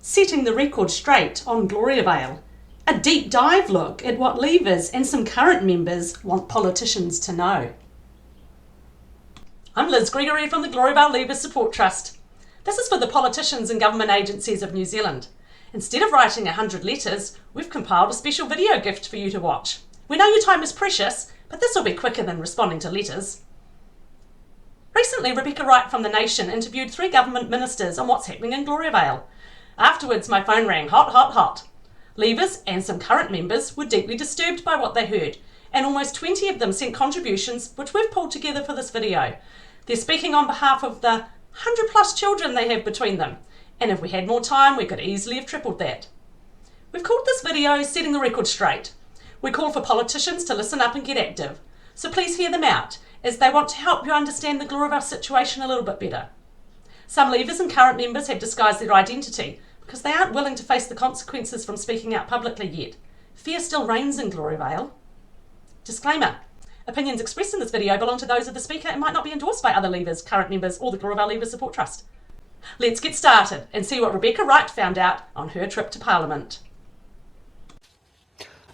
Setting the record straight on Gloriavale. A deep dive look at what Leavers and some current members want politicians to know. I'm Liz Gregory from the Gloriavale Leavers Support Trust. This is for the politicians and government agencies of New Zealand. Instead of writing 100 letters, we've compiled a special video gift for you to watch. We know your time is precious, but this will be quicker than responding to letters. Recently, Rebecca Wright from The Nation interviewed 3 government ministers on what's happening in Gloriavale. Afterwards, my phone rang hot. Leavers and some current members were deeply disturbed by what they heard, and almost 20 of them sent contributions which we've pulled together for this video. They're speaking on behalf of the 100 plus children they have between them, and if we had more time we could easily have tripled that. We've called this video Setting the Record Straight. We call for politicians to listen up and get active, so please hear them out as they want to help you understand the Gloriavale situation a little bit better. Some Leavers and current members have disguised their identity because they aren't willing to face the consequences from speaking out publicly yet. Fear still reigns in Gloriavale. Disclaimer. Opinions expressed in this video belong to those of the speaker and might not be endorsed by other Leavers, current members or the Gloriavale Leavers Support Trust. Let's get started and see what Rebecca Wright found out on her trip to Parliament.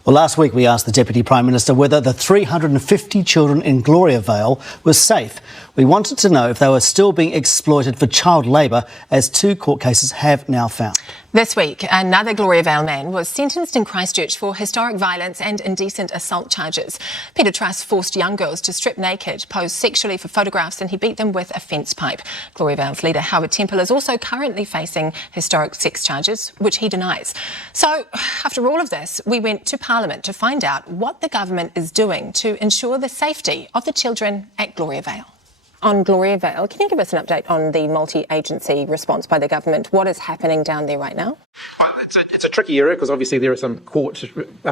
Well, last week we asked the Deputy Prime Minister whether the 350 children in Gloriavale were safe. We wanted to know if they were still being exploited for child labour, as 2 court cases have now found. This week, another Gloriavale man was sentenced in Christchurch for historic violence and indecent assault charges. Peter Truss forced young girls to strip naked, pose sexually for photographs, and he beat them with a fence pipe. Gloriavale's leader, Howard Temple, is also currently facing historic sex charges, which he denies. So, after all of this, we went to Parliament to find out what the government is doing to ensure the safety of the children at Gloriavale. On Gloriavale, can you give us an update on the multi-agency response by the government? What is happening down there right now? It's a tricky area because obviously there are some court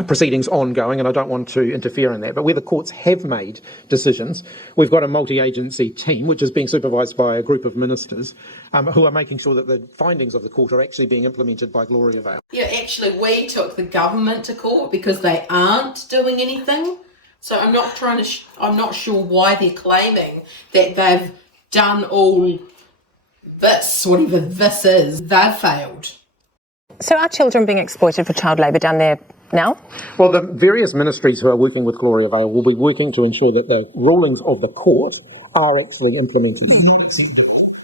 proceedings ongoing and I don't want to interfere in that. But where the courts have made decisions, we've got a multi-agency team which is being supervised by a group of ministers who are making sure that the findings of the court are actually being implemented by Gloriavale. Yeah, actually we took the government to court because they aren't doing anything. So I'm not sure why they're claiming that they've done all this, whatever this is. They've failed. So are children being exploited for child labour down there now? Well, the various ministries who are working with Gloriavale will be working to ensure that the rulings of the court are actually implemented.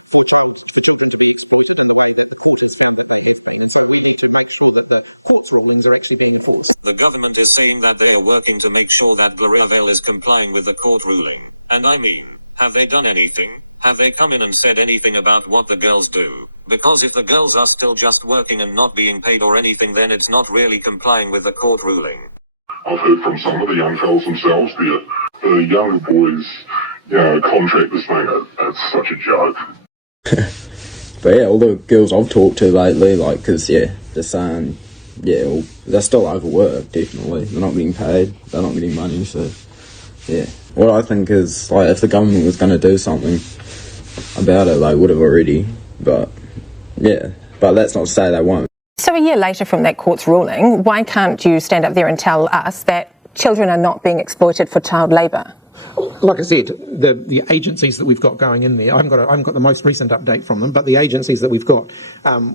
For children to be exploited in the way that the court has found that they have been. And so we need to make sure that the court's rulings are actually being enforced. The government is saying that they are working to make sure that Gloriavale is complying with the court ruling. And I mean, have they done anything? Have they come in and said anything about what the girls do? Because if the girls are still just working and not being paid or anything, then it's not really complying with the court ruling. I've heard from some of the young fellas themselves there, the younger boys, contract this thing, it's such a joke. But yeah, all the girls I've talked to lately, they're saying, they're still overworked, definitely. They're not getting paid, they're not getting money, so, yeah. What I think is, if the government was going to do something about it, they would have already, but that's not to say they won't. So a year later from that court's ruling, why can't you stand up there and tell us that children are not being exploited for child labour? Like I said, the agencies that we've got going in there, I haven't got the most recent update from them, but the agencies that we've got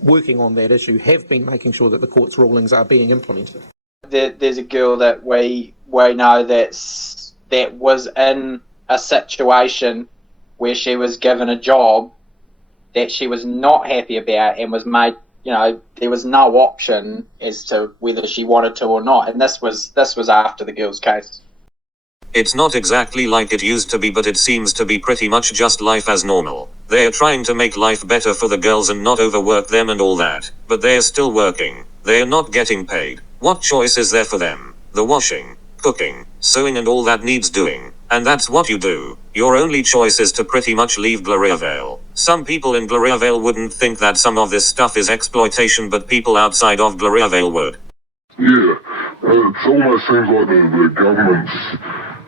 working on that issue have been making sure that the court's rulings are being implemented. There's a girl that we know that was in a situation where she was given a job that she was not happy about and was made, there was no option as to whether she wanted to or not. And this was after the girl's case. It's not exactly like it used to be, but it seems to be pretty much just life as normal. They're trying to make life better for the girls and not overwork them and all that. But they're still working. They're not getting paid. What choice is there for them? The washing, cooking, sewing and all that needs doing. And that's what you do. Your only choice is to pretty much leave Gloriavale. Some people in Gloriavale wouldn't think that some of this stuff is exploitation, but people outside of Gloriavale would. Yeah, it almost seems like the government's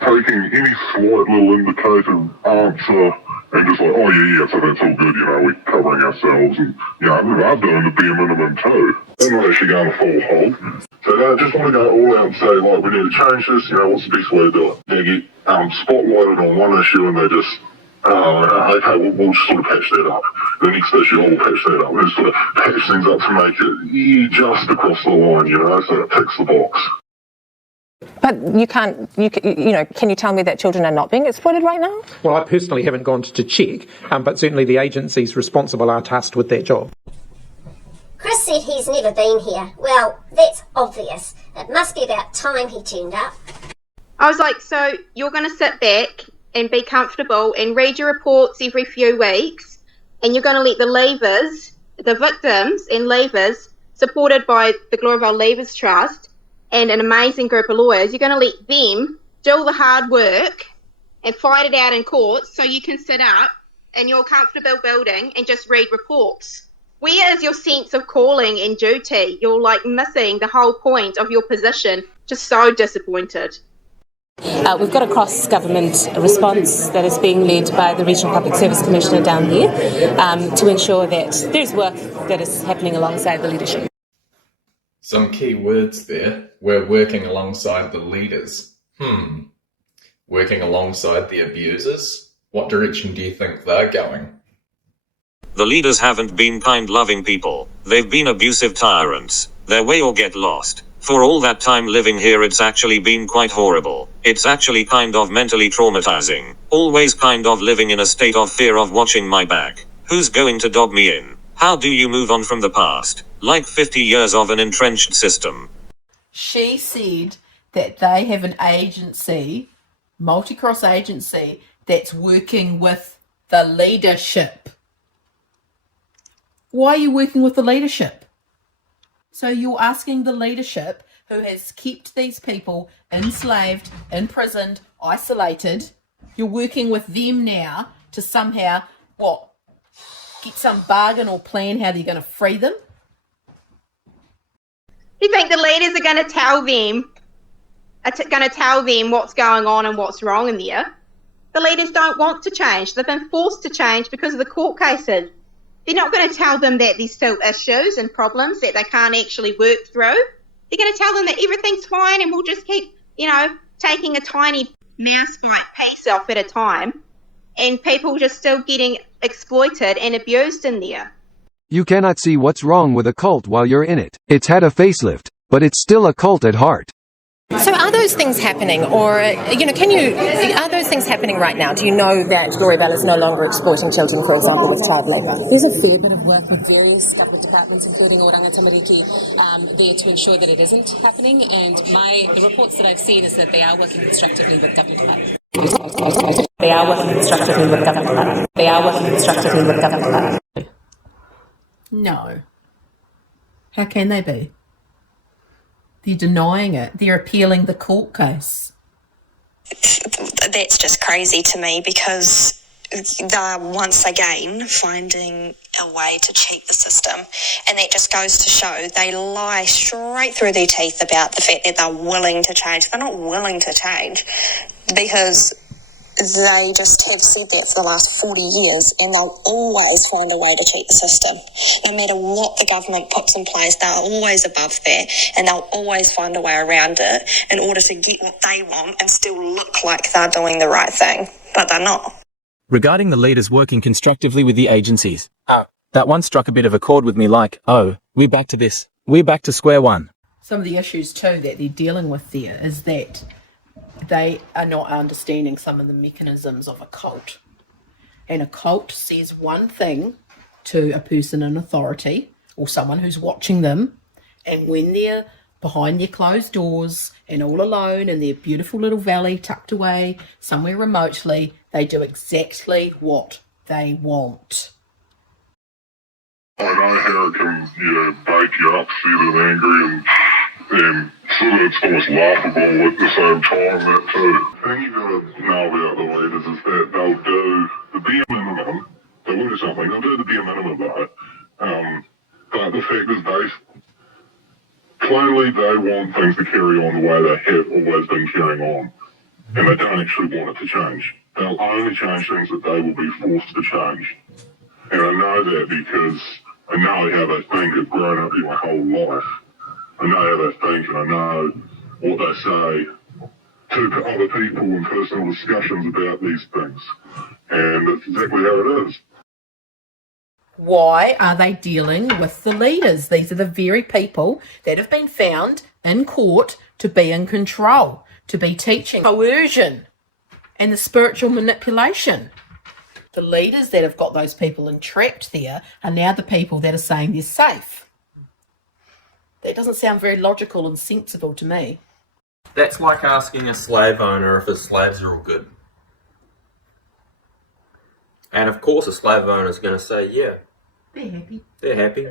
taking any slight little indicative answer and just like, so that's all good, we're covering ourselves and, we are doing the bare minimum too. They're not actually going full hog. So they just want to go all out and say, we need to change this, what's the best way to do it? They get spotlighted on one issue and they just okay, we'll sort of patch that up. The next issue, we'll patch that up. We'll sort of patch things up to make it just across the line, so it ticks the box. But can you tell me that children are not being exploited right now? Well, I personally haven't gone to check, but certainly the agencies responsible are tasked with that job. Chris said he's never been here. Well, that's obvious. It must be about time he turned up. I was like, so you're going to sit back and be comfortable and read your reports every few weeks, and you're going to let the leavers, the victims and leavers, supported by the Gloriavale Leavers Trust and an amazing group of lawyers, you're going to let them do all the hard work and fight it out in courts so you can sit up in your comfortable building and just read reports. Where is your sense of calling and duty? You're missing the whole point of your position. Just so disappointed. We've got a cross-government response that is being led by the Regional Public Service Commissioner down there to ensure that there's work that is happening alongside the leadership. Some key words there. We're working alongside the leaders. Working alongside the abusers? What direction do you think they're going? The leaders haven't been kind, loving people. They've been abusive tyrants. Their way or get lost. For all that time living here, it's actually been quite horrible. It's actually kind of mentally traumatizing. Always kind of living in a state of fear of watching my back. Who's going to dog me in? How do you move on from the past? Like 50 years of an entrenched system. She said that they have an agency, multi-cross agency, that's working with the leadership. Why are you working with the leadership? So you're asking the leadership, who has kept these people enslaved, imprisoned, isolated, you're working with them now to somehow, get some bargain or plan how they're going to free them? You think the leaders are going to tell them what's going on and what's wrong in there? The leaders don't want to change. They've been forced to change because of the court cases. They're not going to tell them that there's still issues and problems that they can't actually work through. They're going to tell them that everything's fine and we'll just keep, taking a tiny mouse bite piece off at a time, and people just still getting exploited and abused in there. You cannot see what's wrong with a cult while you're in it. It's had a facelift, but it's still a cult at heart. So are those things happening, or, are those things happening right now? Do you know that Gloriavale is no longer exploiting children, for example, with child labour? There's a fair bit of work with various government departments, including Oranga Tamariki, there to ensure that it isn't happening, and the reports that I've seen is that they are working constructively with government departments. They are working constructively with government departments. They are working constructively with government departments. No. How can they be? They're denying it. They're appealing the court case. That's just crazy to me, because they're once again finding a way to cheat the system, and that just goes to show they lie straight through their teeth about the fact that they're willing to change. They're not willing to change because they just have said that for the last 40 years, and they'll always find a way to cheat the system. No matter what the government puts in place, they're always above that, and they'll always find a way around it in order to get what they want and still look like they're doing the right thing, but they're not. Regarding the leaders working constructively with the agencies, that one struck a bit of a chord with me, we're back to this. We're back to square one. Some of the issues too that they're dealing with there is that they are not understanding some of the mechanisms of a cult. And a cult says one thing to a person in authority or someone who's watching them, and when they're behind their closed doors and all alone in their beautiful little valley tucked away somewhere remotely, they do exactly what they want. I know how it can, bake you up, fed and angry, and sort of it's almost laughable at the same time, that too. The thing you gotta know about the leaders is that they'll do the bare minimum. They will do something. They'll do the bare minimum though. But the fact is plainly they want things to carry on the way they have always been carrying on. And they don't actually want it to change. They'll only change things that they will be forced to change. And I know that because I know how they think. I've grown up here my whole life. I know how they think, and I know what they say to other people in personal discussions about these things. And that's exactly how it is. Why are they dealing with the leaders? These are the very people that have been found in court to be in control, to be teaching coercion and the spiritual manipulation. The leaders that have got those people entrapped there are now the people that are saying they're safe. That doesn't sound very logical and sensible to me. That's like asking a slave owner if his slaves are all good. And of course a slave owner is going to say, yeah. They're happy. They're happy.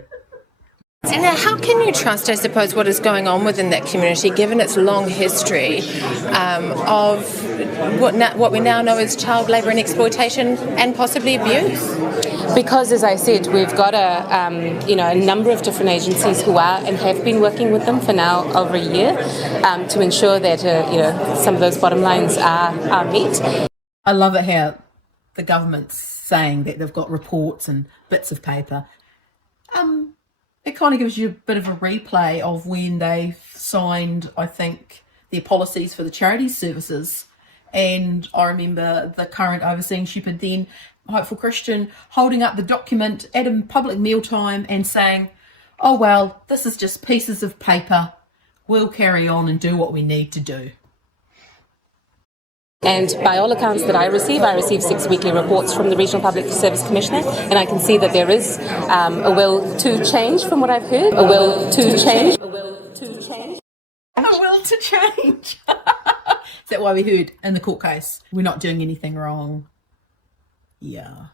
And now, how can you trust, I suppose, what is going on within that community, given its long history of what we now know as child labour and exploitation and possibly abuse? Because, as I said, we've got a number of different agencies who are and have been working with them for now over a year to ensure that some of those bottom lines are met. I love it how the government's saying that they've got reports and bits of paper. It kind of gives you a bit of a replay of when they signed, I think, their policies for the charities services. And I remember the current overseeing shepherd then, Hopeful Christian, holding up the document at a public mealtime and saying, oh, well, this is just pieces of paper. We'll carry on and do what we need to do. And by all accounts that I receive 6 weekly reports from the Regional Public Service Commissioner, and I can see that there is a will to change from what I've heard. A will to change. A will to change. A will to change. Is that why we heard in the court case, we're not doing anything wrong? Yeah.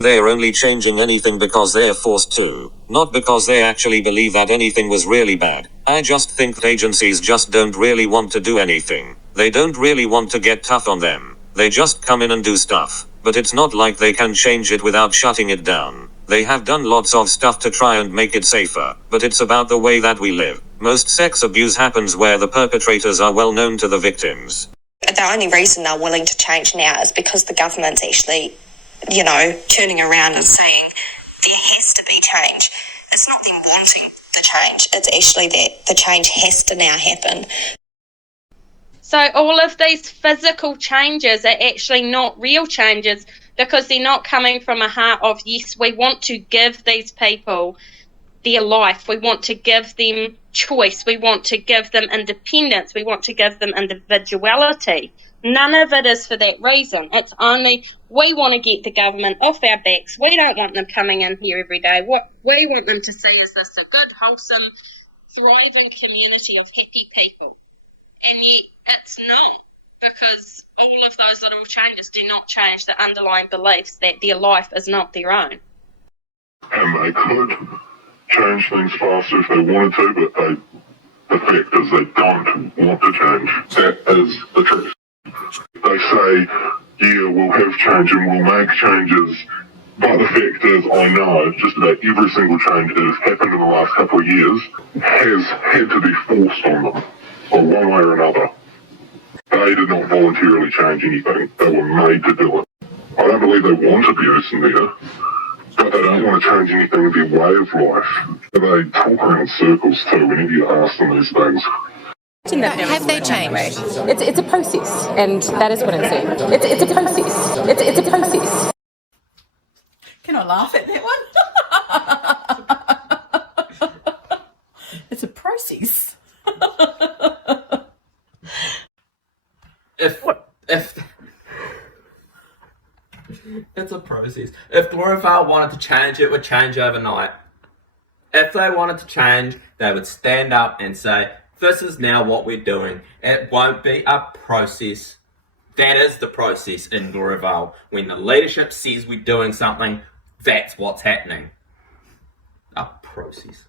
They're only changing anything because they're forced to, not because they actually believe that anything was really bad. I just think agencies just don't really want to do anything. They don't really want to get tough on them. They just come in and do stuff. But it's not like they can change it without shutting it down. They have done lots of stuff to try and make it safer, but it's about the way that we live. Most sex abuse happens where the perpetrators are well known to the victims. The only reason they're willing to change now is because the government's actually, turning around and saying there has to be change. It's not them wanting the change. It's actually that the change has to now happen. So all of these physical changes are actually not real changes because they're not coming from a heart of, yes, we want to give these people their life. We want to give them choice. We want to give them independence. We want to give them individuality. None of it is for that reason. It's only we want to get the government off our backs. We don't want them coming in here every day. What we want them to see is this a good, wholesome, thriving community of happy people. And yet it's not, because all of those little changes do not change the underlying beliefs that their life is not their own. And they could change things faster if they wanted to, but the fact is they don't want to change. That is the truth. They say, yeah, we'll have change and we'll make changes, but the fact is I know just about every single change that has happened in the last couple of years has had to be forced on them, or one way or another. They did not voluntarily change anything. They were made to do it. I don't believe they want abuse in there, but they don't want to change anything in their way of life. They talk around circles too whenever you ask them these things. Have they changed? It's a process, and that is what I'm saying. It's a process. It's a process. Can I laugh at that one? It's a process. If it's a process. If Gloriavale wanted to change, it would change overnight. If they wanted to change, they would stand up and say, this is now what we're doing. It won't be a process. That is the process in Gloriavale. When the leadership says we're doing something, that's what's happening. A process.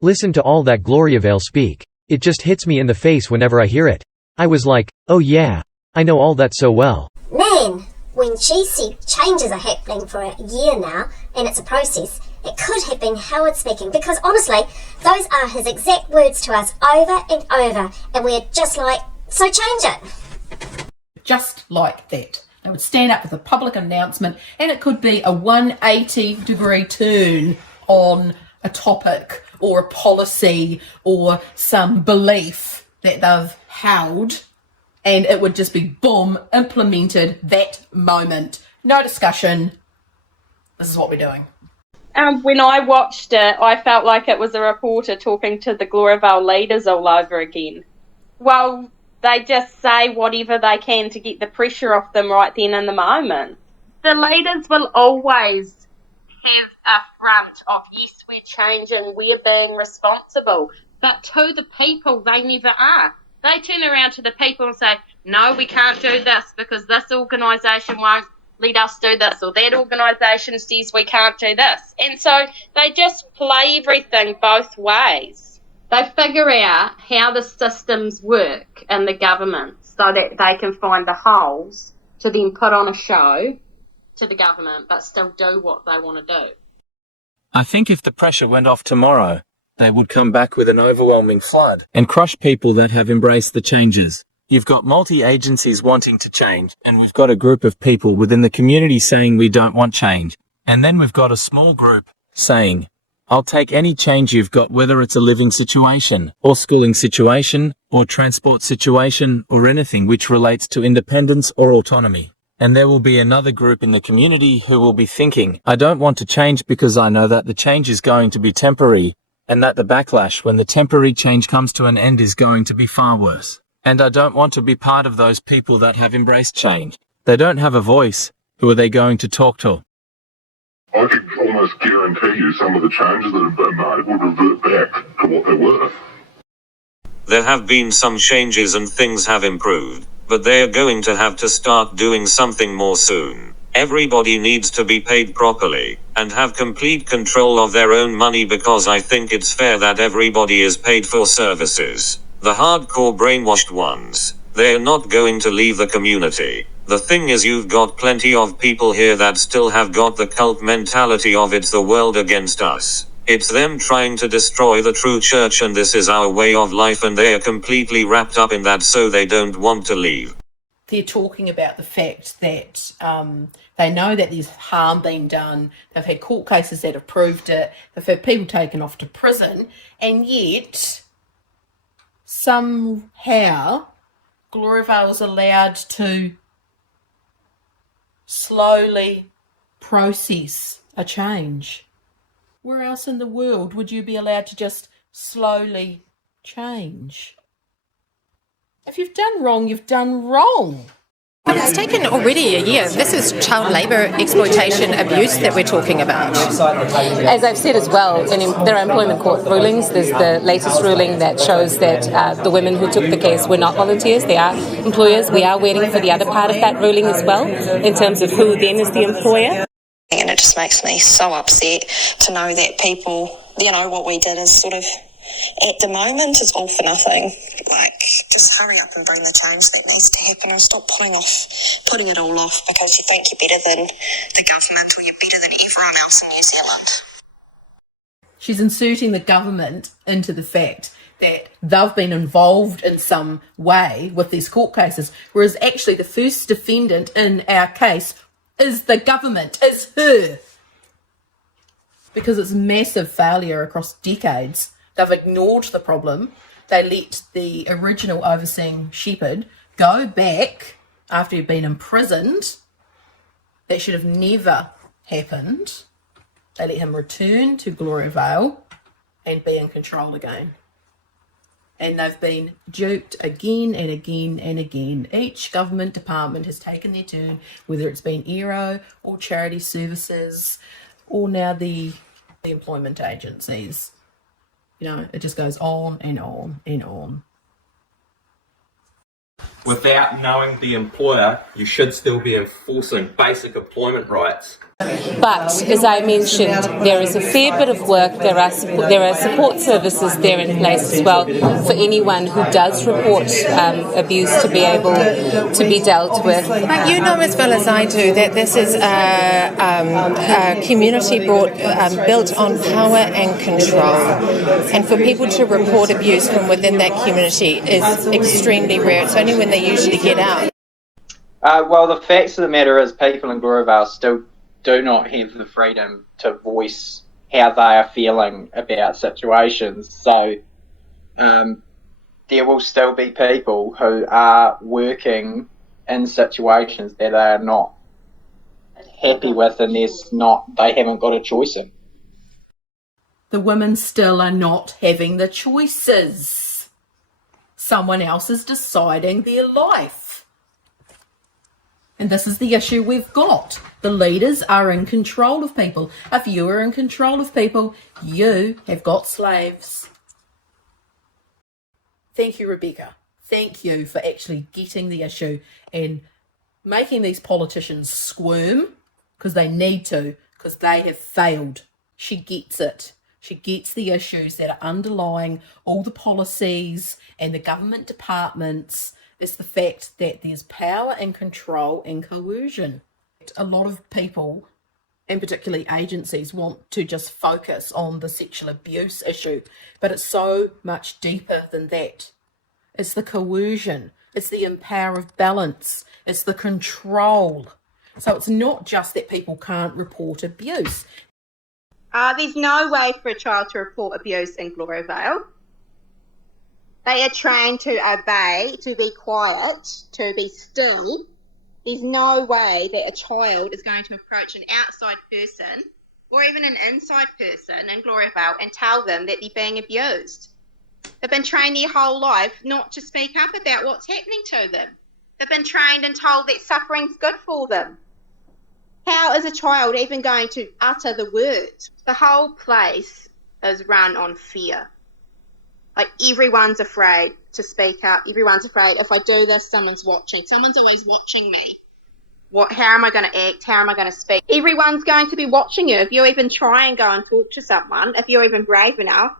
Listen to all that Gloriavale speak. It just hits me in the face whenever I hear it. I was like, oh yeah, I know all that so well. Man, when she said changes are happening for a year now, and it's a process, it could have been Howard speaking, because honestly, those are his exact words to us over and over, and we're just like, so change it. Just like that. They would stand up with a public announcement, and it could be a 180-degree turn on a topic or a policy or some belief that they've held, and it would just be boom, implemented that moment. No discussion. This is what we're doing. When I watched it, I felt like it was a reporter talking to the Gloriavale leaders all over again. Well, they just say whatever they can to get the pressure off them right then in the moment. The leaders will always have a front of, yes, we're changing, we're being responsible. But to the people, they never are. They turn around to the people and say, no, we can't do this because this organisation won't let us do this, or that organisation says we can't do this. And so they just play everything both ways. They figure out how the systems work in the government so that they can find the holes to then put on a show to the government but still do what they want to do. I think if the pressure went off tomorrow, they would come back with an overwhelming flood and crush people that have embraced the changes. You've got multi-agencies wanting to change, and we've got a group of people within the community saying we don't want change. And then we've got a small group saying, I'll take any change you've got, whether it's a living situation, or schooling situation, or transport situation, or anything which relates to independence or autonomy. And there will be another group in the community who will be thinking, I don't want to change because I know that the change is going to be temporary, and that the backlash when the temporary change comes to an end is going to be far worse. And I don't want to be part of those people that have embraced change. They don't have a voice. Who are they going to talk to? I could almost guarantee you some of the changes that have been made would revert back to what they were. There have been some changes and things have improved, but they're going to have to start doing something more soon. Everybody needs to be paid properly, and have complete control of their own money, because I think it's fair that everybody is paid for services. The hardcore brainwashed ones, they're not going to leave the community. The thing is, you've got plenty of people here that still have got the cult mentality of it's the world against us. It's them trying to destroy the true church, and this is our way of life, and they're completely wrapped up in that, so they don't want to leave. They're talking about the fact that they know that there's harm being done. They've had court cases that have proved it. They've had people taken off to prison, and yet somehow Gloriavale is allowed to slowly process a change. Where else in the world would you be allowed to just slowly change? If you've done wrong, you've done wrong. But it's taken already a year. This is child labour exploitation abuse that we're talking about. As I've said as well, there are employment court rulings. There's the latest ruling that shows that the women who took the case were not volunteers. They are employers. We are waiting for the other part of that ruling as well, in terms of who then is the employer. And it just makes me so upset to know that people, what we did is sort of, at the moment, is all for nothing. Just hurry up and bring the change that needs to happen, and stop putting it all off because you think you're better than the government or you're better than everyone else in New Zealand. She's inserting the government into the fact that they've been involved in some way with these court cases, whereas actually the first defendant in our case is the government, is her. Because it's massive failure across decades. They've ignored the problem. They let the original overseeing shepherd go back after he'd been imprisoned. That should have never happened. They let him return to Gloriavale and be in control again. And they've been duped again and again and again. Each government department has taken their turn, whether it's been ERO or charity services or now the employment agencies. It just goes on and on and on. Without knowing the employer, you should still be enforcing basic employment rights. But as I mentioned, there is a fair bit of work. There are support services there in place as well for anyone who does report abuse to be able to be dealt with. But you know as well as I do that this is a community built on power and control. And for people to report abuse from within that community is extremely rare. It's only when they usually get out. Well, the facts of the matter is people in Gloriavale still do not have the freedom to voice how they are feeling about situations. So there will still be people who are working in situations that they are not happy with, and they haven't got a choice in. The women still are not having the choices. Someone else is deciding their life. And this is the issue we've got. The leaders are in control of people. If you are in control of people, you have got slaves. Thank you, Rebecca. Thank you for actually getting the issue and making these politicians squirm, because they need to, because they have failed. She gets it. She gets the issues that are underlying all the policies and the government departments. It's the fact that there's power and control and coercion. A lot of people, and particularly agencies, want to just focus on the sexual abuse issue, but it's so much deeper than that. It's the coercion, it's the power of balance, it's the control. So it's not just that people can't report abuse. There's no way for a child to report abuse in Gloriavale. They are trained to obey, to be quiet, to be still. There's no way that a child is going to approach an outside person or even an inside person in Gloriavale and tell them that they're being abused. They've been trained their whole life not to speak up about what's happening to them. They've been trained and told that suffering's good for them. How is a child even going to utter the words? The whole place is run on fear. Like, everyone's afraid to speak up. Everyone's afraid, if I do this, someone's watching. Someone's always watching me. How am I going to act? How am I going to speak? Everyone's going to be watching you. If you even try and go and talk to someone, if you're even brave enough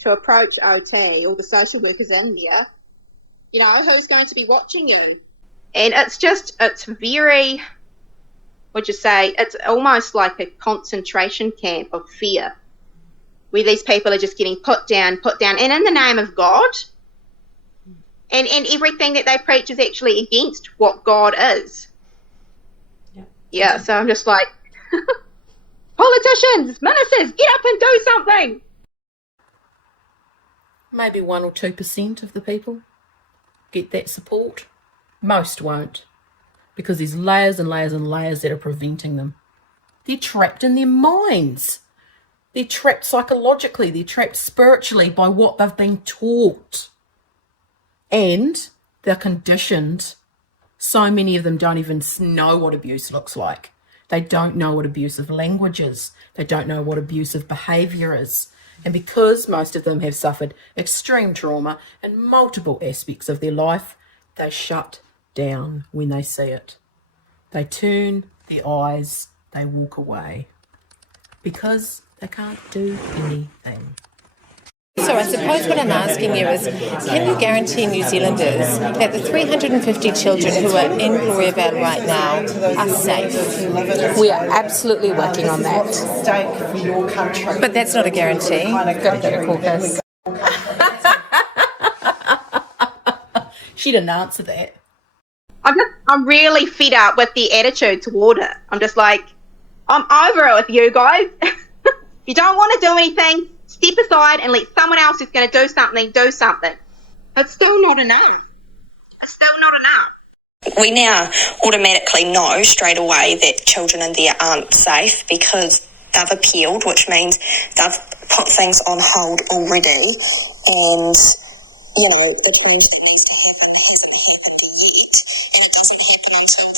to approach OT or the social workers in there, who's going to be watching you? And it's very, it's almost like a concentration camp of fear, where these people are just getting put down, and in the name of God, and everything that they preach is actually against what God is. Yeah, so I'm just like, politicians, ministers, get up and do something. Maybe 1 or 2% of the people get that support. Most won't, because there's layers and layers and layers that are preventing them. They're trapped in their minds. They're trapped psychologically. They're trapped spiritually by what they've been taught. And they're conditioned. So many of them don't even know what abuse looks like. They don't know what abusive language is. They don't know what abusive behaviour is. And because most of them have suffered extreme trauma in multiple aspects of their life, they shut down when they see it. They turn their eyes, they walk away, because they can't do anything. So I suppose what I'm asking you is, can you guarantee New Zealanders that the 350 children who are in Gloriavale right now are safe? We are absolutely working on that. What's at stake for your country? But that's not a guarantee. Got to go to caucus. She didn't answer that. I'm really fed up with the attitude toward it. I'm just like, I'm over it with you guys. If you don't want to do anything, step aside and let someone else who's going to do something do something. It's still not enough. It's still not enough. We now automatically know straight away that children in there aren't safe because they've appealed, which means they've put things on hold already. And, the change that needs to happen hasn't happened yet. And it doesn't happen until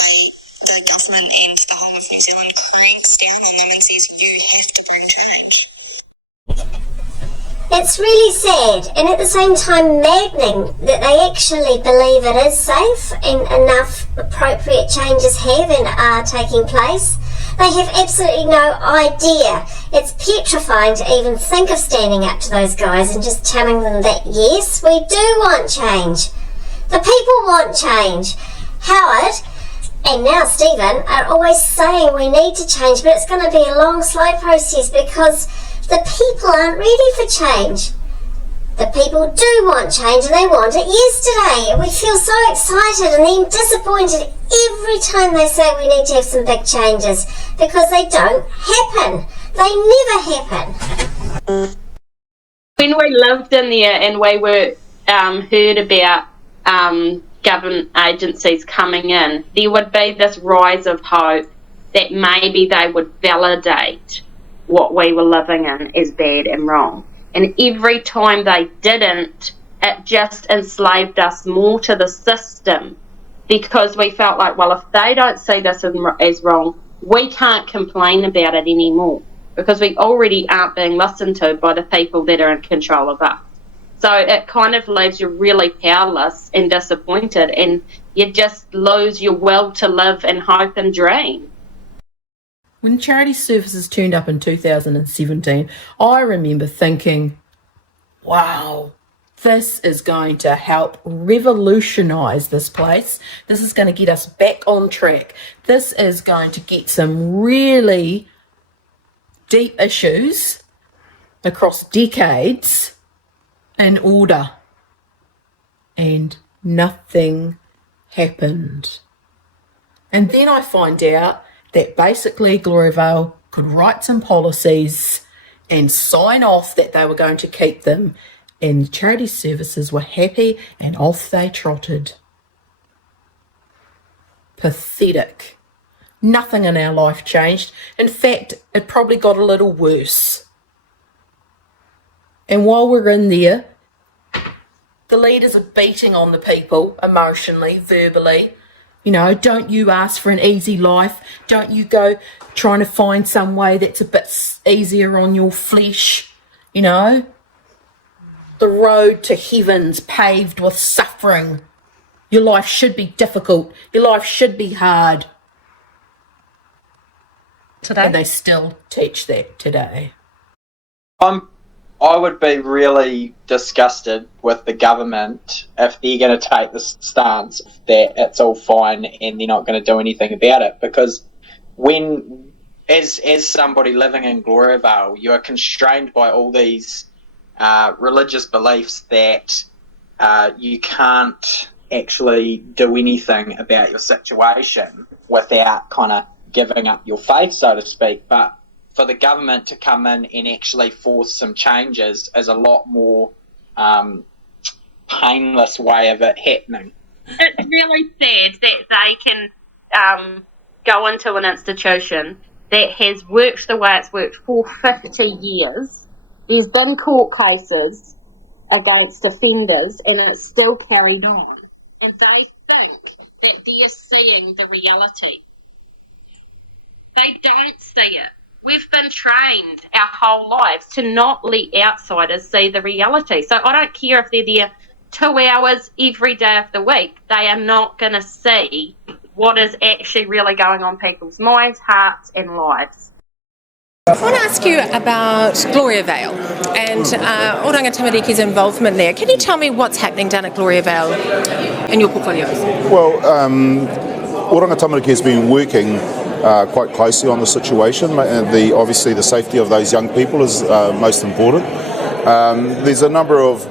the government and the whole of New Zealand clamps down on them and says, you have to bring change. It's really sad, and at the same time maddening, that they actually believe it is safe and enough appropriate changes have and are taking place. They have absolutely no idea. It's petrifying to even think of standing up to those guys and just telling them that yes, we do want change. The people want change. Howard and now Stephen are always saying we need to change, but it's going to be a long, slow process because the people aren't ready for change. The people do want change and they want it yesterday. We feel so excited and then disappointed every time they say we need to have some big changes because they don't happen. They never happen. When we lived in there and we were heard about government agencies coming in, there would be this rise of hope that maybe they would validate what we were living in as bad and wrong. And every time they didn't, it just enslaved us more to the system, because we felt like, well, if they don't see this as wrong, we can't complain about it anymore, because we already aren't being listened to by the people that are in control of us. So it kind of leaves you really powerless and disappointed, and you just lose your will to live and hope and dream. When charity services turned up in 2017, I remember thinking, wow, this is going to help revolutionise this place. This is going to get us back on track. This is going to get some really deep issues across decades in order. And nothing happened. And then I find out that basically Gloriavale could write some policies and sign off that they were going to keep them, and charity services were happy and off they trotted. Pathetic. Nothing in our life changed. In fact, it probably got a little worse. And while we're in there, the leaders are beating on the people emotionally, verbally. You know, don't you ask for an easy life? Don't you go trying to find some way that's a bit easier on your flesh? You know, the road to heaven's paved with suffering. Your life should be difficult. Your life should be hard. Today? And they still teach that today. I would be really disgusted with the government if they're going to take this stance that it's all fine and they're not going to do anything about it, because when, as somebody living in Gloriavale, you are constrained by all these religious beliefs that you can't actually do anything about your situation without kind of giving up your faith, so to speak. But for the government to come in and actually force some changes is a lot more painless way of it happening. It's really sad that they can go into an institution that has worked the way it's worked for 50 years. There's been court cases against offenders and it's still carried on. And they think that they're seeing the reality. They don't see it. We've been trained our whole lives to not let outsiders see the reality. So I don't care if they're there 2 hours every day of the week. They are not going to see what is actually really going on in people's minds, hearts and lives. I want to ask you about Gloriavale and Oranga Tamariki's involvement there. Can you tell me what's happening down at Gloriavale in your portfolios? Well, Oranga Tamariki has been working quite closely on the situation. Obviously the safety of those young people is most important. There's a number of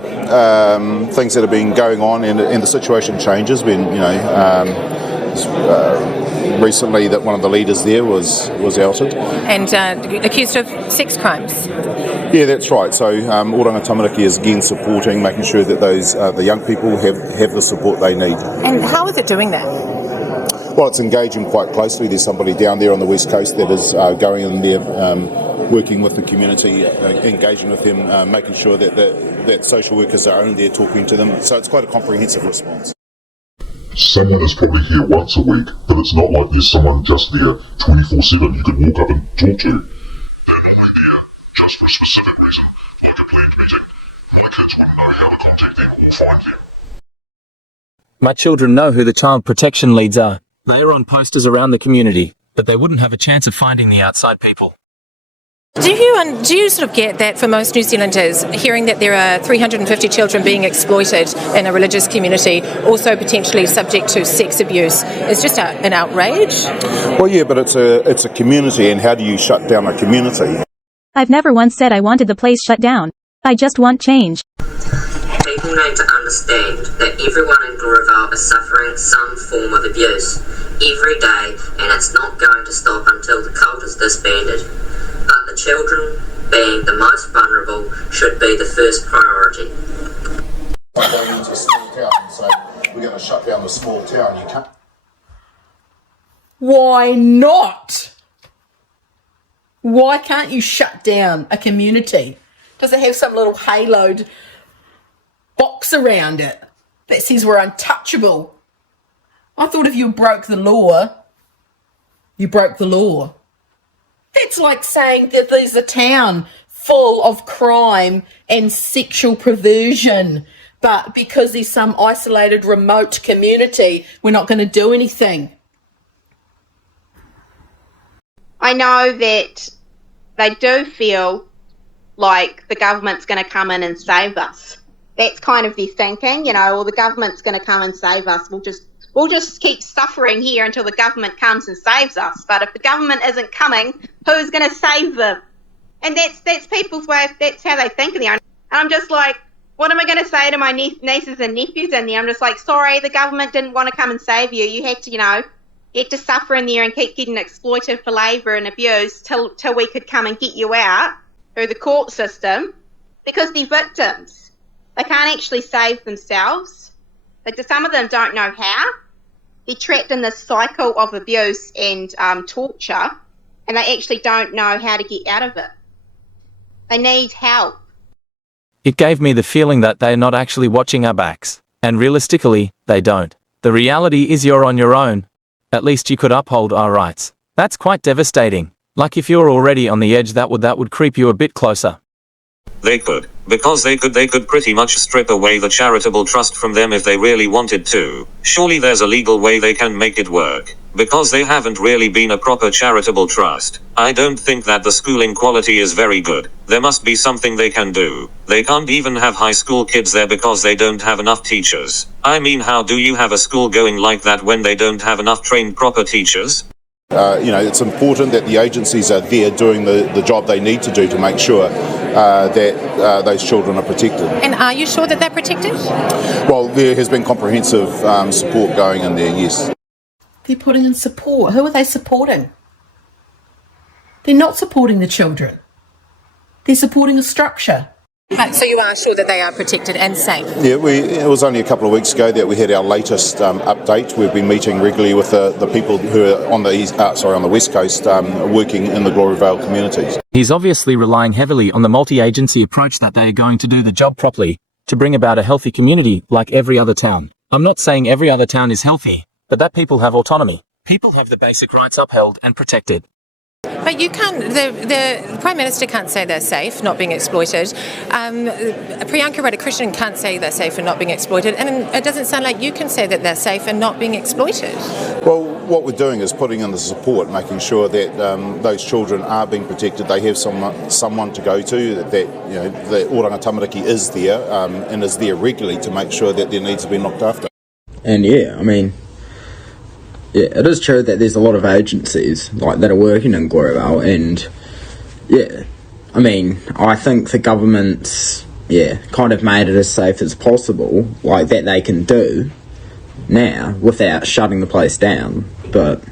things that have been going on and the situation changes when, recently that one of the leaders there was outed. And accused of sex crimes. Yeah, that's right. So Oranga Tamariki is again supporting, making sure that those the young people have the support they need. And how is it doing that? Well, it's engaging quite closely. There's somebody down there on the West Coast that is going in there, working with the community, engaging with them, making sure that social workers are in there talking to them. So it's quite a comprehensive response. Someone is probably here once a week, but it's not like there's someone just there 24/7 you can walk up and talk to. They're only there just for a specific reason, like a planned meeting. The kids want to know how to contact them or find them. My children know who the child protection leads are. They are on posters around the community, but they wouldn't have a chance of finding the outside people. Do you sort of get that for most New Zealanders, hearing that there are 350 children being exploited in a religious community, also potentially subject to sex abuse, is just an outrage? Well, yeah, but it's a community, and how do you shut down a community? I've never once said I wanted the place shut down. I just want change. People need to understand that everyone in Gloriavale is suffering some form of abuse every day, and it's not going to stop until the cult is disbanded. But the children, being the most vulnerable, should be the first priority. say, we're going to shut down the small town, you can't. Why not? Why can't you shut down a community? Does it have some little haloed box around it that says we're untouchable? I thought if you broke the law, you broke the law. That's like saying that there's a town full of crime and sexual perversion, but because there's some isolated remote community, we're not going to do anything. I know that they do feel like the government's going to come in and save us. That's kind of their thinking, you know, or the government's going to come and save us. We'll just keep suffering here until the government comes and saves us. But if the government isn't coming, who's going to save them? And that's people's way. That's how they think of the. And I'm just like, what am I going to say to my nieces and nephews in there? I'm just like, sorry, the government didn't want to come and save you. You had to, you know, you had to suffer in there and keep getting exploited for labour and abuse till we could come and get you out through the court system, because they're victims. They can't actually save themselves. Some of them don't know how. They're trapped in this cycle of abuse and torture, and they actually don't know how to get out of it. They need help. It gave me the feeling that they're not actually watching our backs. And realistically, they don't. The reality is you're on your own. At least you could uphold our rights. That's quite devastating. Like if you're already on the edge, that would creep you a bit closer. They could. Because they could pretty much strip away the charitable trust from them if they really wanted to. Surely there's a legal way they can make it work. Because they haven't really been a proper charitable trust. I don't think that the schooling quality is very good. There must be something they can do. They can't even have high school kids there because they don't have enough teachers. I mean, how do you have a school going like that when they don't have enough trained proper teachers? It's important that the agencies are there doing the job they need to do to make sure that those children are protected. And are you sure that they're protected? Well, there has been comprehensive support going in there, yes. They're putting in support. Who are they supporting? They're not supporting the children. They're supporting a structure. So you are sure that they are protected and safe? Yeah, it was only a couple of weeks ago that we had our latest update. We've been meeting regularly with the people who are on the West Coast working in the Gloriavale communities. He's obviously relying heavily on the multi-agency approach that they are going to do the job properly to bring about a healthy community like every other town. I'm not saying every other town is healthy, but that people have autonomy. People have the basic rights upheld and protected. But you can't, the Prime Minister can't say they're safe, not being exploited. Priyanka Radhakrishnan can't say they're safe and not being exploited. And it doesn't sound like you can say that they're safe and not being exploited. Well, what we're doing is putting in the support, making sure that those children are being protected. They have someone to go to, that the Oranga Tamariki is there and is there regularly to make sure that their needs have been looked after. And yeah, I mean, yeah, it is true that there's a lot of agencies like that are working in Gloriavale, and yeah, I mean, I think the government's kind of made it as safe as possible, like that they can do now without shutting the place down. But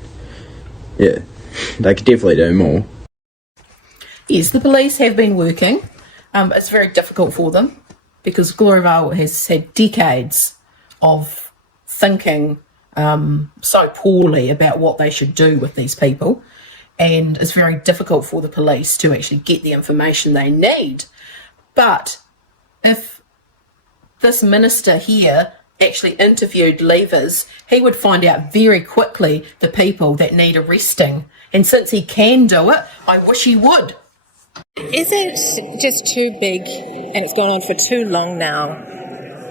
yeah, they could definitely do more. Yes, the police have been working. It's very difficult for them because Gloriavale has had decades of thinking so poorly about what they should do with these people, and it's very difficult for the police to actually get the information they need. But if this minister here actually interviewed leavers, he would find out very quickly the people that need arresting, and since he can do it, I wish he would. Is it just too big and it's gone on for too long now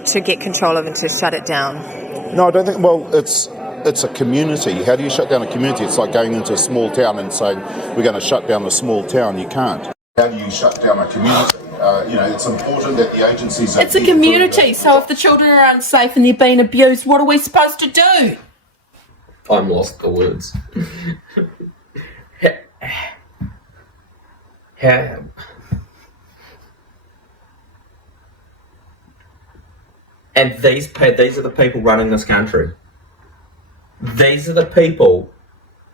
to get control of and to shut it down? No, I don't think. Well, it's a community. How do you shut down a community? It's like going into a small town and saying we're going to shut down a small town. You can't. How do you shut down a community? It's important that the agencies. It's a community. So if the children are unsafe and they're being abused, what are we supposed to do? I'm lost for words. How? And these are the people running this country. These are the people.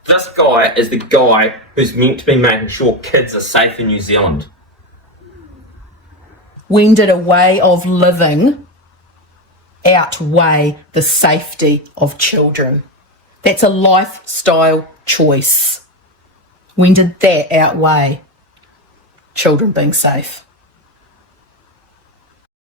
This guy is the guy who's meant to be making sure kids are safe in New Zealand. When did a way of living outweigh the safety of children? That's a lifestyle choice. When did that outweigh children being safe?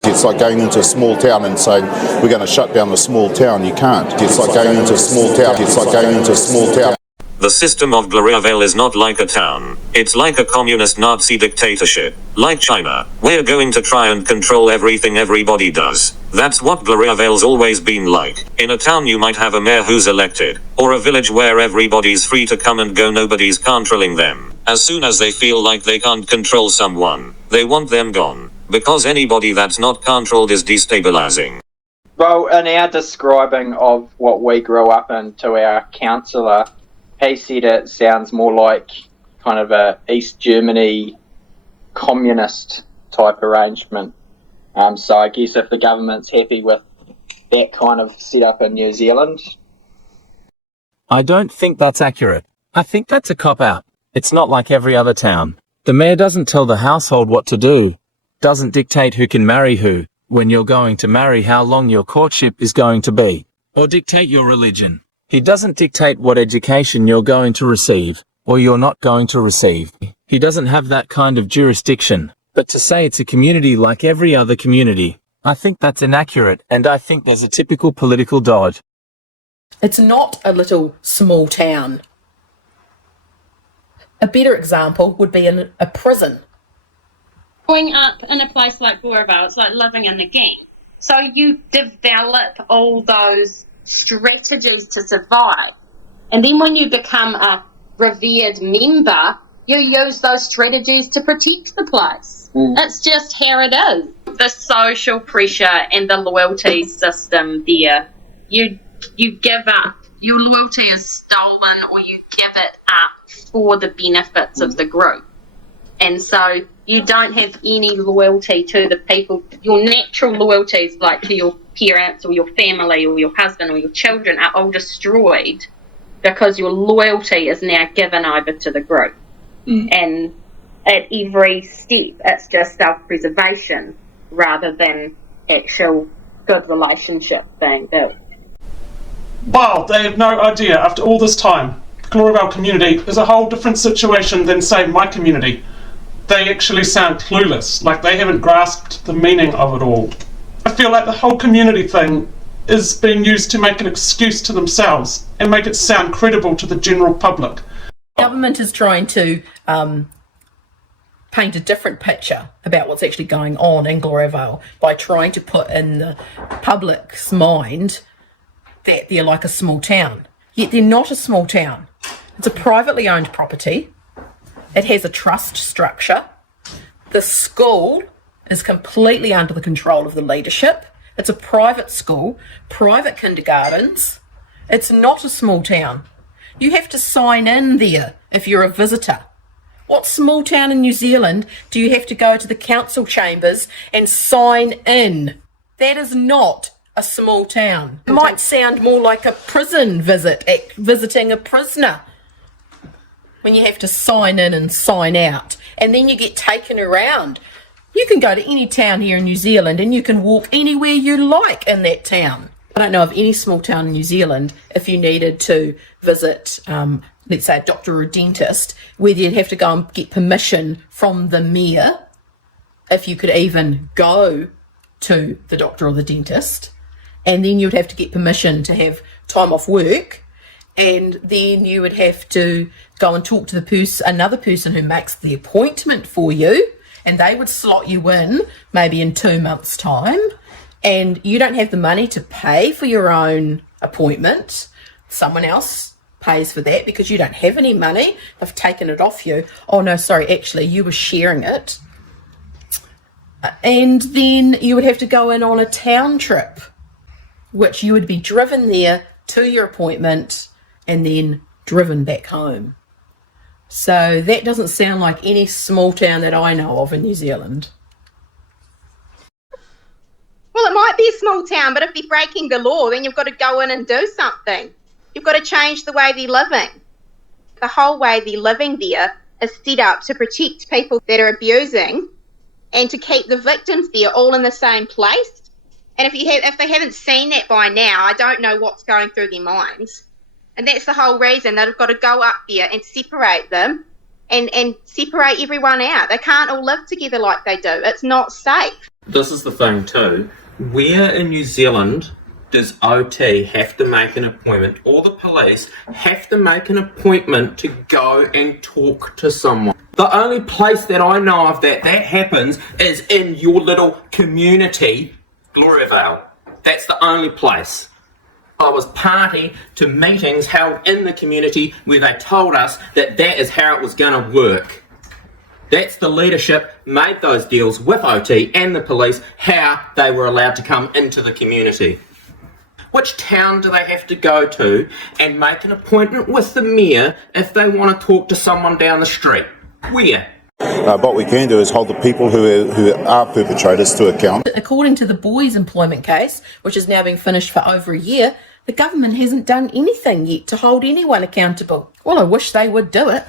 It's like going into a small town and saying, we're going to shut down the small town. You can't. It's like going into a small town. It's like going into a small town. The system of Gloriavale is not like a town. It's like a communist Nazi dictatorship. Like China. We're going to try and control everything everybody does. That's what Gloriavale's always been like. In a town you might have a mayor who's elected. Or a village where everybody's free to come and go, nobody's controlling them. As soon as they feel like they can't control someone, they want them gone. Because anybody that's not controlled is destabilizing. Well, in our describing of what we grew up in to our counsellor, he said it sounds more like kind of a East Germany communist type arrangement. So I guess if the government's happy with that kind of setup in New Zealand. I don't think that's accurate. I think that's a cop-out. It's not like every other town. The mayor doesn't tell the household what to do, doesn't dictate who can marry who, when you're going to marry, how long your courtship is going to be, or dictate your religion. He doesn't dictate what education you're going to receive, or you're not going to receive. He doesn't have that kind of jurisdiction. But to say it's a community like every other community, I think that's inaccurate, and I think there's a typical political dodge. It's not a little small town. A better example would be in a prison. Growing up in a place like Gloriavale, it's like living in a gang. So you develop all those strategies to survive. And then when you become a revered member, you use those strategies to protect the place. It's just how it is. The social pressure and the loyalty system there, you give up. Your loyalty is stolen, or you give it up for the benefits of the group. And so you don't have any loyalty to the people. Your natural loyalties, like to your parents or your family or your husband or your children, are all destroyed because your loyalty is now given over to the group. And at every step, it's just self-preservation rather than actual good relationship being built. Wow, they have no idea. After all this time, the Gloriavale community is a whole different situation than, say, my community. They actually sound clueless, like they haven't grasped the meaning of it all. I feel like the whole community thing is being used to make an excuse to themselves and make it sound credible to the general public. Government is trying to paint a different picture about what's actually going on in Gloriavale by trying to put in the public's mind that they're like a small town. Yet they're not a small town. It's a privately owned property. It has a trust structure. The school is completely under the control of the leadership. It's a private school, private kindergartens. It's not a small town. You have to sign in there if you're a visitor. What small town in New Zealand do you have to go to the council chambers and sign in? That is not a small town. It might sound more like a prison visit, visiting a prisoner, when you have to sign in and sign out, and then you get taken around. You can go to any town here in New Zealand and you can walk anywhere you like in that town. I don't know of any small town in New Zealand, if you needed to visit, let's say, a doctor or a dentist, whether you'd have to go and get permission from the mayor, if you could even go to the doctor or the dentist, and then you'd have to get permission to have time off work, and then you would have to go and talk to another person who makes the appointment for you, and they would slot you in maybe in 2 months' time, and you don't have the money to pay for your own appointment. Someone else pays for that because you don't have any money. They've taken it off you. Oh no, sorry, actually you were sharing it. And then you would have to go in on a town trip, which you would be driven there to your appointment and then driven back home. So that doesn't sound like any small town that I know of in New Zealand. Well, it might be a small town, but if they're breaking the law, then you've got to go in and do something. You've got to change the way they're living. The whole way they're living there is set up to protect people that are abusing and to keep the victims there all in the same place And if they haven't seen that by now, I don't know what's going through their minds. And that's the whole reason that I've got to go up there and separate them and separate everyone out. They can't all live together like they do. It's not safe. This is the thing too. Where in New Zealand does OT have to make an appointment, or the police have to make an appointment to go and talk to someone? The only place that I know of that happens is in your little community, Gloriavale. That's the only place. I was party to meetings held in the community where they told us that is how it was going to work. That's the leadership made those deals with OT and the police, how they were allowed to come into the community. Which town do they have to go to and make an appointment with the mayor if they want to talk to someone down the street? Where? What we can do is hold the people who are perpetrators to account. According to the boys' employment case, which has now been finished for over a year, the government hasn't done anything yet to hold anyone accountable. Well, I wish they would do it.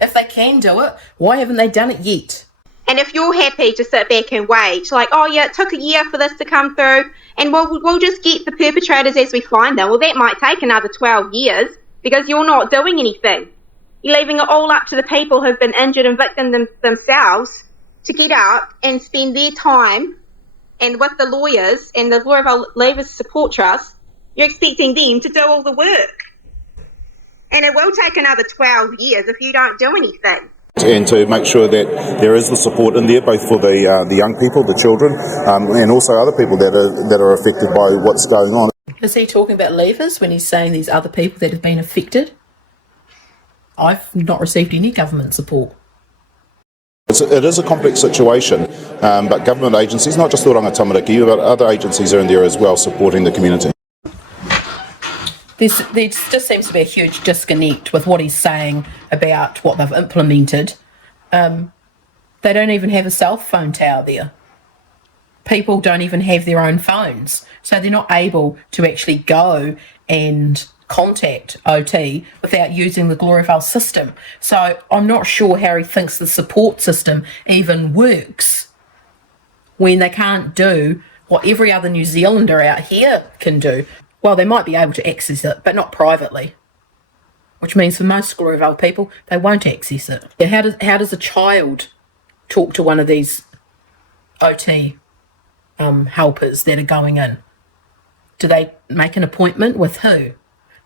If they can do it, why haven't they done it yet? And if you're happy to sit back and wait, like, oh yeah, it took a year for this to come through, and we'll just get the perpetrators as we find them. Well, that might take another 12 years because you're not doing anything. You're leaving it all up to the people who've been injured and victims themselves to get up and spend their time, and with the lawyers and the Gloriavale Leavers Support Trust, you're expecting them to do all the work. And it will take another 12 years if you don't do anything. And to make sure that there is the support in there, both for the young people, the children, and also other people that are affected by what's going on. Is he talking about leavers when he's saying these other people that have been affected? I've not received any government support. It is a complex situation, but government agencies, not just the Oranga Tamariki, but other agencies are in there as well supporting the community. There just seems to be a huge disconnect with what he's saying about what they've implemented. They don't even have a cell phone tower there. People don't even have their own phones, so they're not able to actually go and contact OT without using the Gloriavale system. So I'm not sure how he thinks the support system even works when they can't do what every other New Zealander out here can do. Well, they might be able to access it, but not privately, which means for most Gloriavale people, they won't access it. How does a child talk to one of these OT helpers that are going in? Do they make an appointment with who?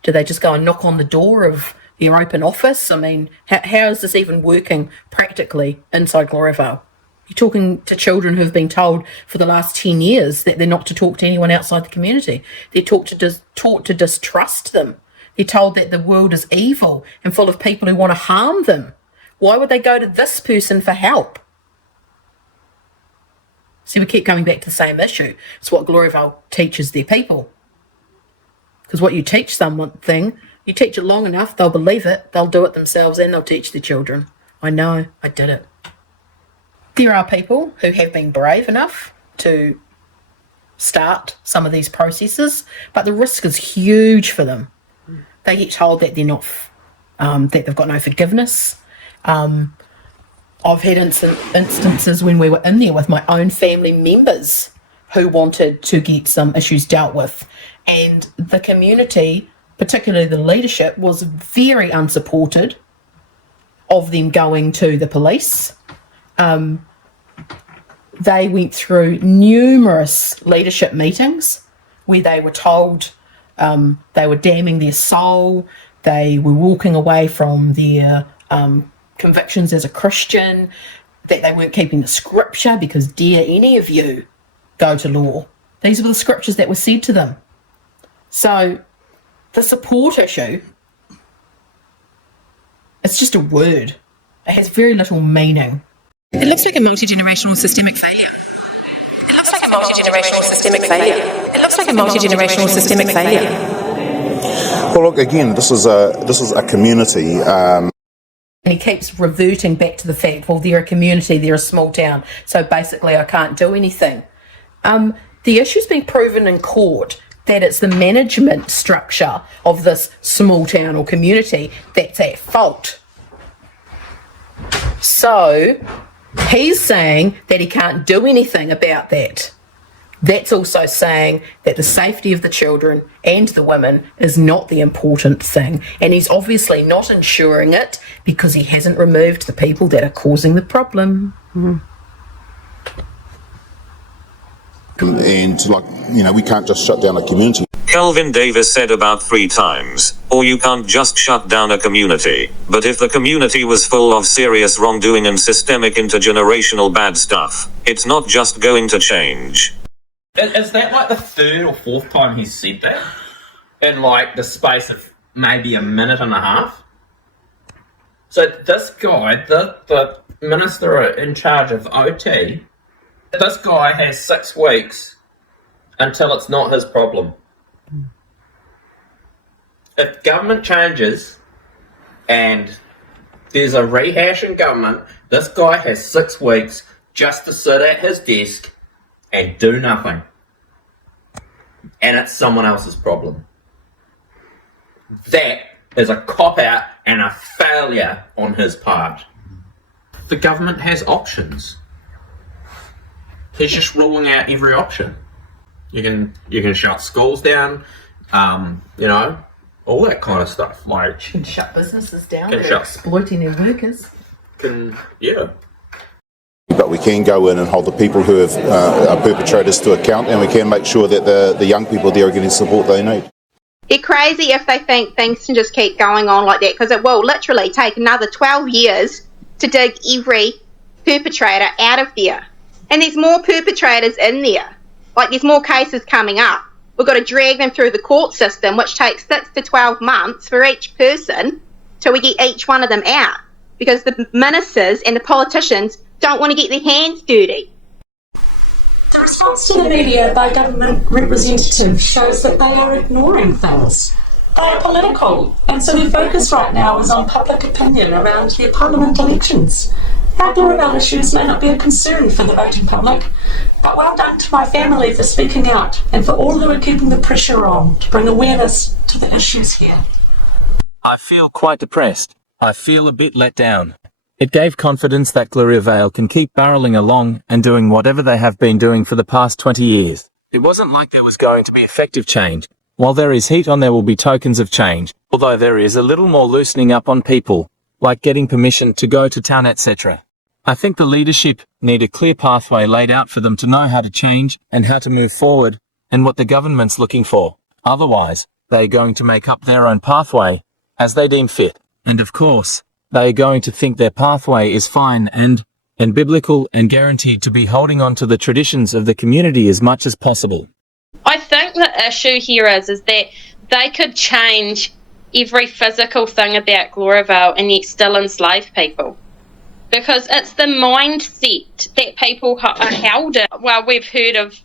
Do they just go and knock on the door of their open office? I mean, how is this even working practically inside Gloriavale? You're talking to children who've been told for the last 10 years that they're not to talk to anyone outside the community. They're taught to distrust them. They're told that the world is evil and full of people who want to harm them. Why would they go to this person for help? See, we keep coming back to the same issue. It's what Gloriavale teaches their people. Because what you teach someone you teach it long enough, they'll believe it, they'll do it themselves, and they'll teach their children. I know, I did it. There are people who have been brave enough to start some of these processes, but the risk is huge for them. They get told that they're not, that they've got no forgiveness. I've had instances when we were in there with my own family members who wanted to get some issues dealt with, and the community, particularly the leadership, was very unsupported of them going to the police. They went through numerous leadership meetings where they were told they were damning their soul, they were walking away from their convictions as a Christian, that they weren't keeping the scripture because dare any of you go to law. These were the scriptures that were said to them. So the support issue, it's just a word. It has very little meaning. It looks like a multi-generational systemic failure. Well, look, again, this is a community. And he keeps reverting back to the fact, well, they're a community, they're a small town, so basically I can't do anything. The issue's been proven in court that it's the management structure of this small town or community that's at fault. So He's saying that he can't do anything about that. That's also saying that the safety of the children and the women is not the important thing. And he's obviously not ensuring it because he hasn't removed the people that are causing the problem. And, like, you know, we can't just shut down a community. Kelvin Davis said about 3 times, or you can't just shut down a community. But if the community was full of serious wrongdoing and systemic intergenerational bad stuff, it's not just going to change. Is that like the 3rd or 4th time he's said that? In like the space of maybe a minute and a half? So this guy, the minister in charge of OT, this guy has 6 weeks until it's not his problem. If government changes and there's a rehash in government, this guy has 6 weeks just to sit at his desk and do nothing. And it's someone else's problem. That is a cop-out and a failure on his part. The government has options. He's just ruling out every option. You can shut schools down, you know, all that kind of stuff. Like, Can shut businesses down. Can They're shut- exploiting their workers. yeah. But we can go in and hold the people who have, are perpetrators to account, and we can make sure that the young people there are getting support they need. They're crazy if they think things can just keep going on like that, because it will literally take another 12 years to dig every perpetrator out of there. And there's more perpetrators in there. Like, there's more cases coming up. We've got to drag them through the court system, which takes 6 to 12 months for each person till we get each one of them out. Because the ministers and the politicians don't want to get their hands dirty. The response to the media by government representatives shows that they are ignoring things. They are political, and so their focus right now is on public opinion around their parliament elections. Our Gloriavale issues may not be a concern for the voting public, but well done to my family for speaking out and for all who are keeping the pressure on to bring awareness to the issues here. I feel quite depressed. I feel a bit let down. It gave confidence that Gloriavale can keep barreling along and doing whatever they have been doing for the past 20 years. It wasn't like there was going to be effective change. While there is heat on, there will be tokens of change, although there is a little more loosening up on people, like getting permission to go to town, etc. I think the leadership need a clear pathway laid out for them to know how to change and how to move forward and what the government's looking for. Otherwise, they're going to make up their own pathway as they deem fit. And of course, they are going to think their pathway is fine and biblical and guaranteed to be holding on to the traditions of the community as much as possible. I think the issue here is that they could change every physical thing about Gloriavale and yet still enslave people. Because it's the mindset that people are held in. Well, we've heard of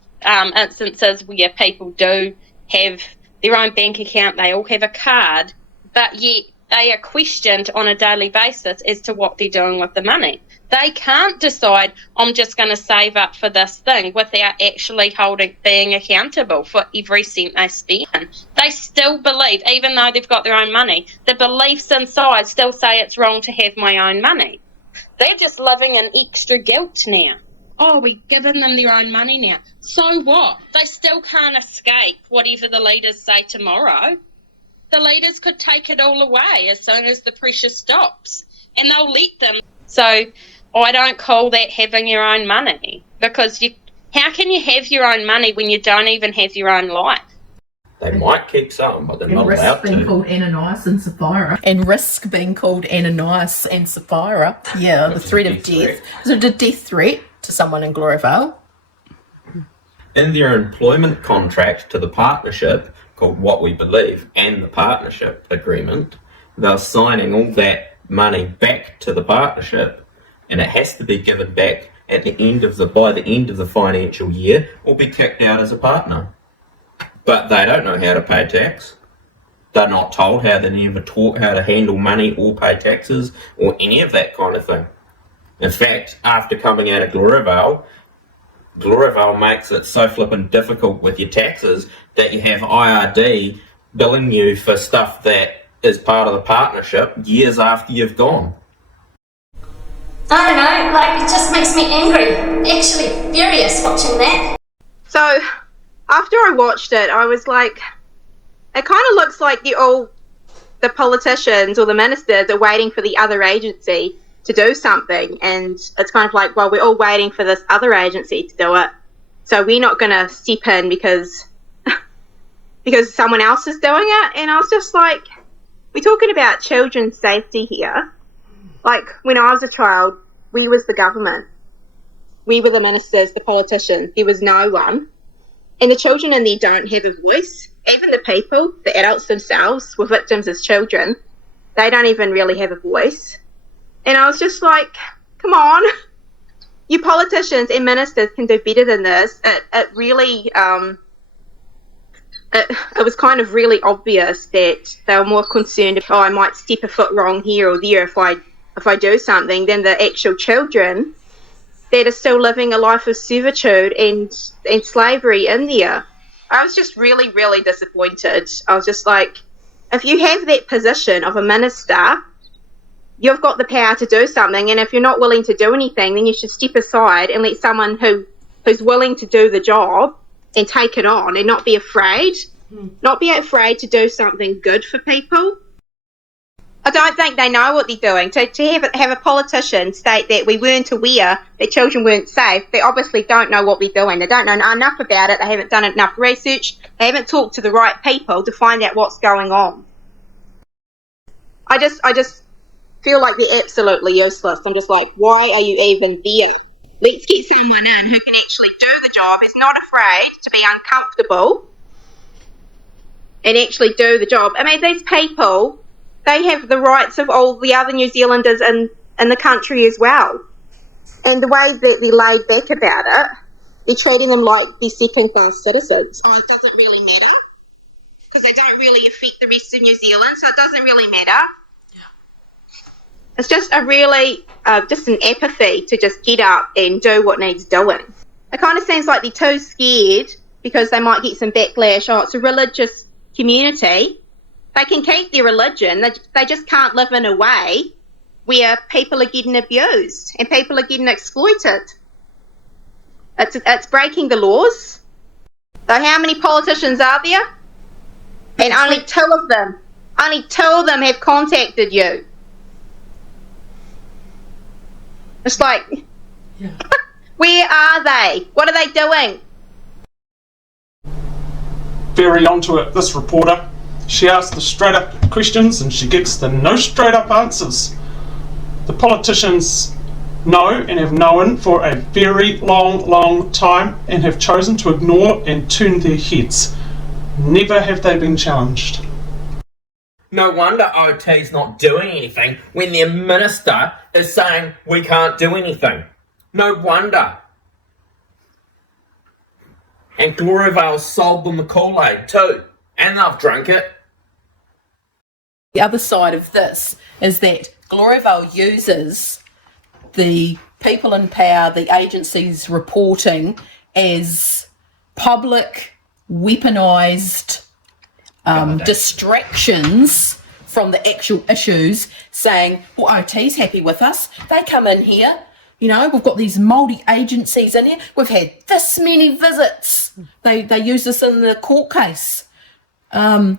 instances where people do have their own bank account, they all have a card, but yet they are questioned on a daily basis as to what they're doing with the money. They can't decide, I'm just going to save up for this thing without actually being accountable for every cent they spend. They still believe, even though they've got their own money, the beliefs inside still say it's wrong to have my own money. They're just living in extra guilt now. Oh, we've given them their own money now. So what? They still can't escape whatever the leaders say tomorrow. The leaders could take it all away as soon as the pressure stops, and they'll let them. So I don't call that having your own money, because how can you have your own money when you don't even have your own life? They might keep some, but they're not allowed being to. called Ananias and Sapphira. And risk being called Ananias and Sapphira. Yeah, the threat of death. Is it a death threat to someone in Gloriavale? In their employment contract to the partnership, called What We Believe, and the partnership agreement, they're signing all that money back to the partnership, and it has to be given back at the end of by the end of the financial year, or be kicked out as a partner. But they don't know how to pay tax. They're not told how. They're never taught how to handle money or pay taxes or any of that kind of thing. In fact, after coming out of Gloriavale makes it so flippin' difficult with your taxes that you have IRD billing you for stuff that is part of the partnership years after you've gone. I don't know, like, it just makes me angry. Actually, furious watching that. So, after I watched it, I was like, it kind of looks like the politicians or the ministers are waiting for the other agency to do something, and it's kind of like, well, we're all waiting for this other agency to do it, so we're not going to step in because someone else is doing it. And I was just like, we're talking about children's safety here. Like, when I was a child, we was the government. We were the ministers, the politicians. There was no one. And the children in there don't have a voice. Even the people, the adults themselves, were victims as children. They don't even really have a voice. And I was just like, come on. You politicians and ministers can do better than this. It really... It was kind of really obvious that they were more concerned if I might step a foot wrong here or there if I do something than the actual children that are still living a life of servitude and slavery in there. I was just really, really disappointed. I was just like, if you have that position of a minister, you've got the power to do something, and if you're not willing to do anything, then you should step aside and let someone who's willing to do the job and take it on and not be afraid. Not be afraid to do something good for people. I don't think they know what they're doing. To have a politician state that we weren't aware that children weren't safe, they obviously don't know what we're doing. They don't know enough about it. They haven't done enough research. They haven't talked to the right people to find out what's going on. I just feel like they're absolutely useless. I'm just like, why are you even there? Let's get someone in who can actually do the job, is not afraid to be uncomfortable and actually do the job. I mean, these people, they have the rights of all the other New Zealanders in the country as well. And the way that they're laid back about it, they're treating them like they're second-class citizens. Oh, it doesn't really matter because they don't really affect the rest of New Zealand, so it doesn't really matter. It's just a really, just an apathy to just get up and do what needs doing. It kind of seems like they're too scared because they might get some backlash. Oh, it's a religious community. They can keep their religion. They just can't live in a way where people are getting abused and people are getting exploited. It's breaking the laws. So how many politicians are there? And only two of them have contacted you. It's like, where are they? What are they doing? Very onto it, this reporter. She asks the straight up questions and she gets the no straight up answers. The politicians know and have known for a very long time and have chosen to ignore and turn their heads. Never have they been challenged. No wonder OT's not doing anything when their minister is saying we can't do anything. No wonder. And Gloriavale sold them the Kool-Aid too. And they've drunk it. The other side of this is that Gloriavale uses the people in power, the agencies reporting as public, weaponised distractions from the actual issues, saying, well, OT's happy with us. They come in here, you know, we've got these multi-agencies in here. We've had this many visits. They use this in the court case. The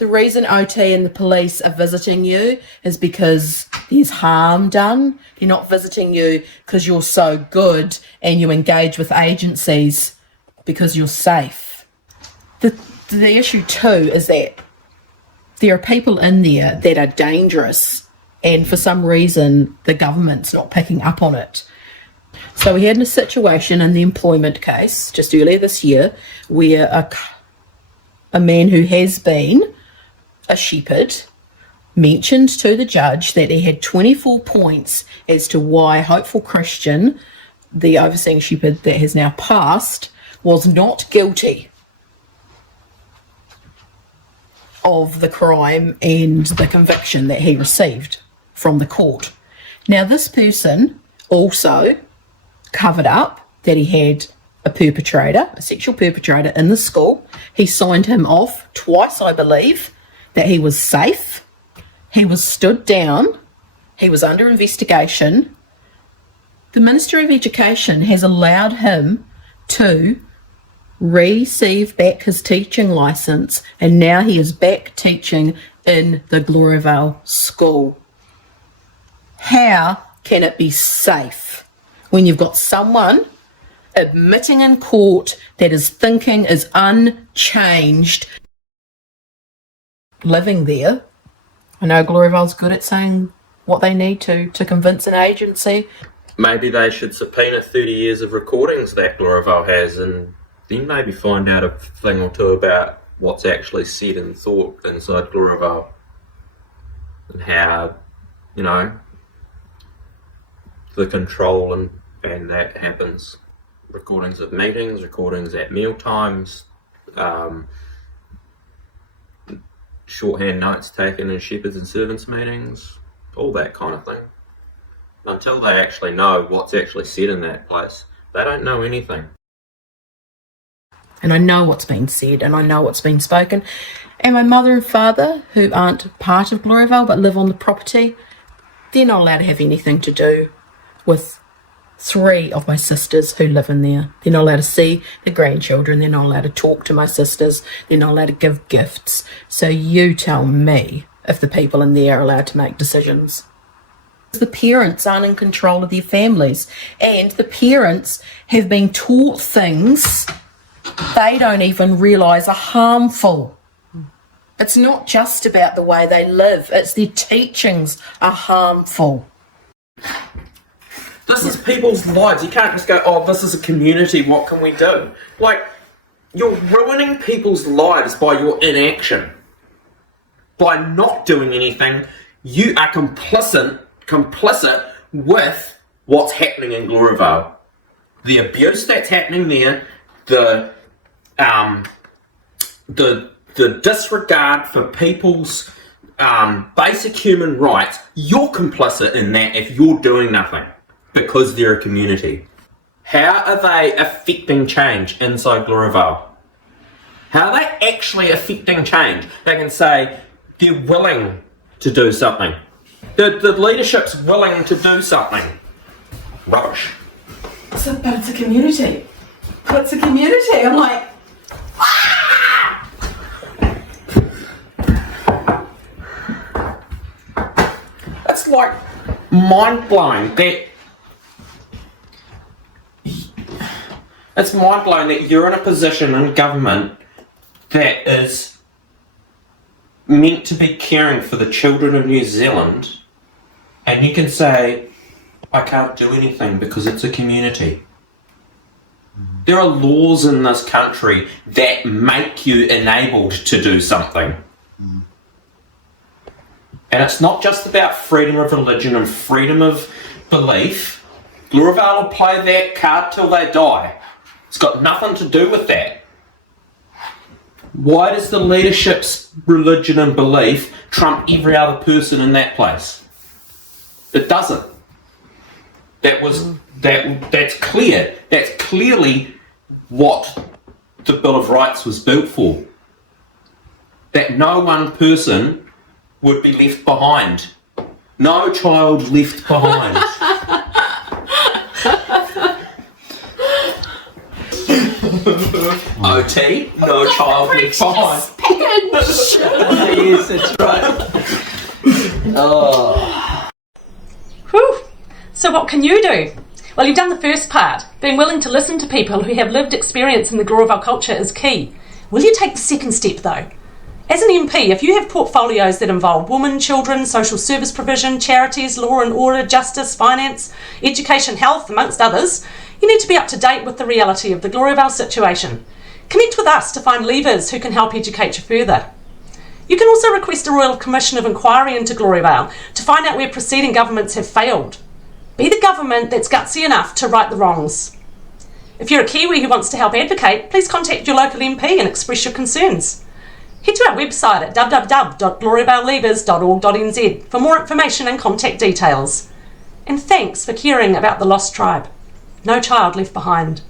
reason OT and the police are visiting you is because there's harm done. They're not visiting you because you're so good and you engage with agencies because you're safe. The issue too is that there are people in there that are dangerous, and for some reason the government's not picking up on it. So we had a situation in the employment case just earlier this year where a man who has been a shepherd mentioned to the judge that he had 24 points as to why Hopeful Christian, the overseeing shepherd that has now passed, was not guilty of the crime and the conviction that he received from the court. Now, this person also covered up that he had a perpetrator, a sexual perpetrator in the school. He signed him off twice, I believe, that he was safe. He was stood down. He was under investigation. The Minister of Education has allowed him to receive back his teaching licence, and now he is back teaching in the Gloriavale school. How can it be safe when you've got someone admitting in court that his thinking is unchanged, living there? I know Gloriavale's good at saying what they need to convince an agency. Maybe they should subpoena 30 years of recordings that Gloriavale has, and then maybe find out a thing or two about what's actually said and thought inside Gloriavale, and how, you know, the control and that happens. Recordings of meetings, recordings at meal times, shorthand notes taken in shepherds and servants meetings, all that kind of thing. Until they actually know what's actually said in that place, they don't know anything. And I know what's been said, and I know what's been spoken. And my mother and father, who aren't part of Gloriavale but live on the property, they're not allowed to have anything to do with 3 of my sisters who live in there. They're not allowed to see the grandchildren. They're not allowed to talk to my sisters. They're not allowed to give gifts. So you tell me if the people in there are allowed to make decisions. The parents aren't in control of their families, and the parents have been taught things they don't even realise are harmful. It's not just about the way they live, it's their teachings are harmful. This is people's lives. You can't just go, oh, this is a community, what can we do? Like, you're ruining people's lives by your inaction. By not doing anything, you are complicit with what's happening in Gloriavale. The abuse that's happening there, the disregard for people's basic human rights, you're complicit in that if you're doing nothing because they're a community. How are they affecting change inside Gloriavale? How are they actually affecting change? They can say they're willing to do something. The leadership's willing to do something. Rubbish. But it's a community. It's a community. I'm like, ah! It's like mind-blowing that you're in a position in government that is meant to be caring for the children of New Zealand, and you can say, I can't do anything because it's a community. There are laws in this country that make you enabled to do something. And it's not just about freedom of religion and freedom of belief. Gloriavale will play that card till they die. It's got nothing to do with that. Why does the leadership's religion and belief trump every other person in that place? It doesn't. That's clear. That's clearly what the Bill of Rights was built for. That no one person would be left behind. No child left behind. OT, no child left behind. Yes, that's right. Oh. Whew. So what can you do? Well, you've done the first part. Being willing to listen to people who have lived experience in the Gloriavale culture is key. Will you take the second step though? As an MP, if you have portfolios that involve women, children, social service provision, charities, law and order, justice, finance, education, health, amongst others, you need to be up to date with the reality of the Gloriavale situation. Connect with us to find levers who can help educate you further. You can also request a Royal Commission of Inquiry into Gloriavale to find out where preceding governments have failed. Be the government that's gutsy enough to right the wrongs. If you're a Kiwi who wants to help advocate, please contact your local MP and express your concerns. Head to our website at www.gloriavalelevers.org.nz for more information and contact details. And thanks for caring about the lost tribe. No child left behind.